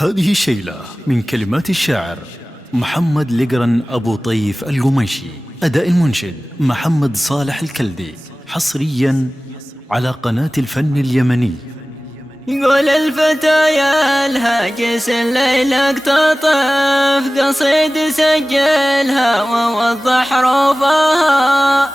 هذه شيلة من كلمات الشاعر محمد لقرن أبو طيف القميشي، أداء المنشد محمد صالح الكلدي، حصريا على قناة الفن اليمني. يقول الفتى يا الهاجس ليلك تطف قصيد سجلها ووضح حروفها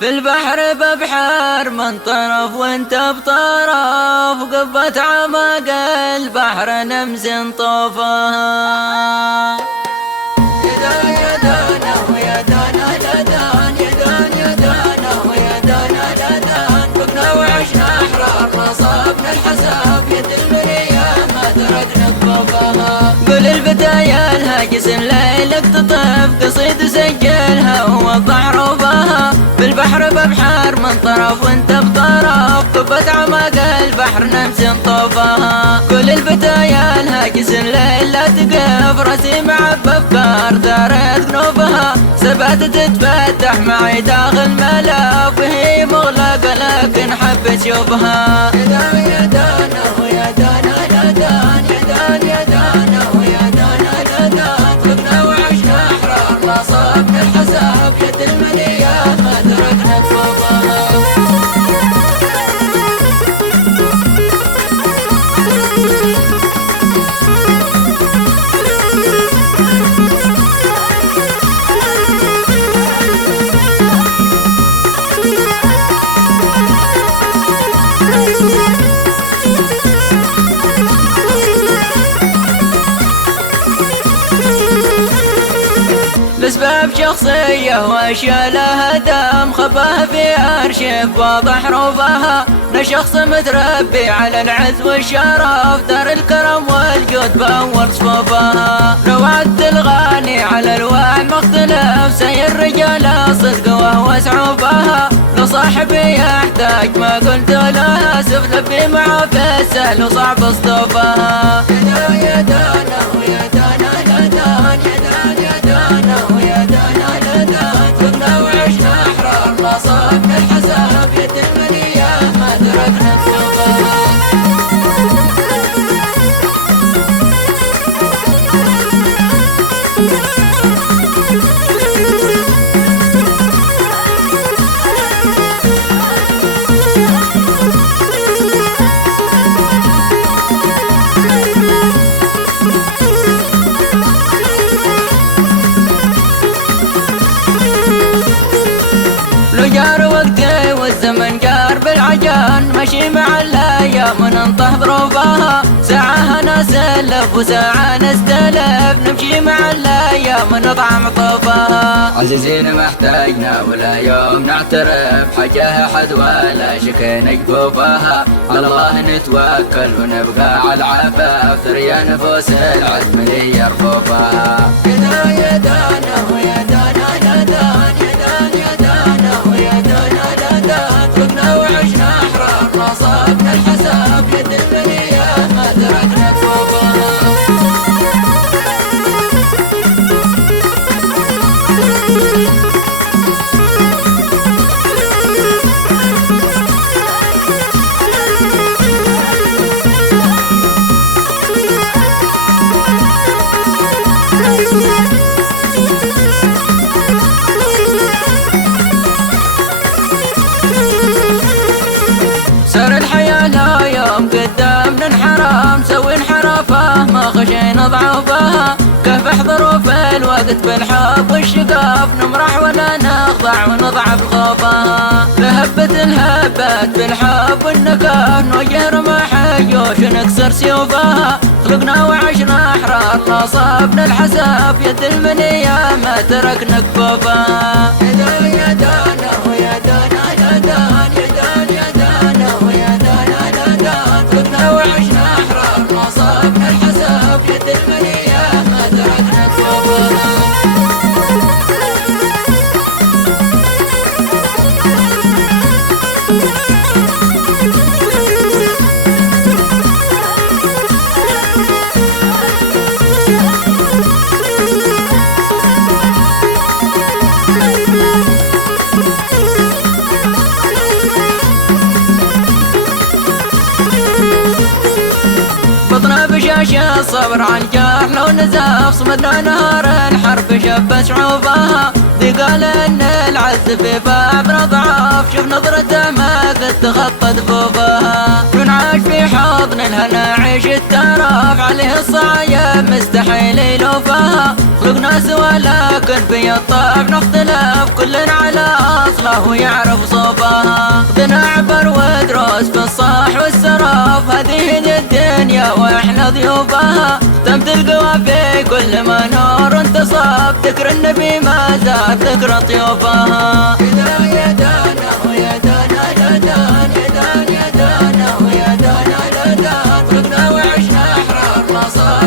في البحر ببحر من طرف وانت بطرف قبة عمق البحر نمز طوفها قول البداية الهاجس ليلك تطف قصيد سجلها ووضح حروفها في البحر ببحر من طرف وانت بطرف قبة عمق البحر نمس طوفها. كل البداية الهاجس الليلة تقف راسي مع بفكار دارت قنوفها سبات تتفتح معي داخل ملف وهي مغلقة لكن حبت شوفها. لأسباب شخصية واشياء لها دم خباها في أرشيف واضح حروفها لشخص متربي على العز والشرف دار الكرم والجود بأول صفوفها. روعت الغاني على الواع مختلف سير رجال صدق وهو سعوفها لصاحبي يحتاج ما قلت لها سفل في معه في السهل وصعب اصطفاها. جار وقتي والزمن جار بالعجان مشي مع الايام ننطح ظروفها ساعة نسلف وساعة نستلف نمشي مع الايام نطعم طوفها. عزيزين ما احتاجنا ولا يوم نعترف حاجة احد ولا شك نجفوفها على الله نتوكل ونبقى على العفاف ثريا نفوس العزم اللي يرفوفها. سر الحياة لا يوم قدامنا انحرام سوي انحرافه ما خشينا ضعفها كيف ظروف الوقت بالحب والشقاف نمرح ولا نخضع ونضعف خوفها. لهبة الهبات بالحب والنكاح نوجه رمح الجيوش ونكسر سيوفها خلقنا وعشنا احرار لا صابنا الحساب يد المنية ما تركنا كفوفها. الصبر عن جهل ونزاف، صمدنا نهار الحرب شبت شعوبها، ذي قال ان العز في بابنا ضعاف، شوف نظرته ما قد تخطى دفوفها، نعاش في حضن الهنا عيش التراف، عليه الصعايب مستحيل يلوفها، خلقنا سوا لكن في الطبع نختلف، كل على اصله ويعرف صوفها، خذنا عبر ودروس في الصاح والسراف، هذه هي الدنيا واحنا ضيوفها، تمت القوى في كل ما نور انتصاب، ذكر النبي ما زاد ذكر طيوفها. يا دانا ويا دانا لا دان، يا دانا ويا دانا لا دان، خلقنا وعشنا احرار ما صار